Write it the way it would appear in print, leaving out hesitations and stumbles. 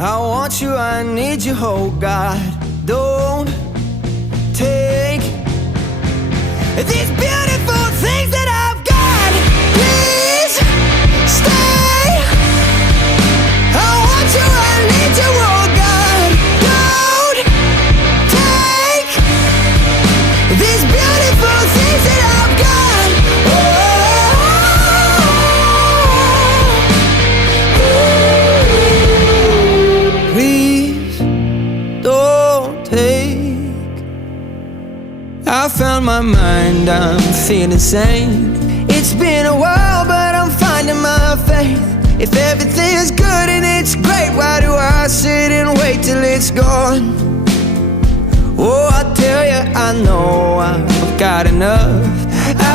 I want you, I need you, oh God. Don't take these beautiful things that I've got. Please stay. I want you, I need you, oh God. Don't take these beautiful things that I've got. Please don't take. I found my mind, I'm feeling sane. It's been a while, but I'm finding my faith. If everything's good and it's great, why do I sit and wait till it's gone? Oh, I tell you, I know I've got enough.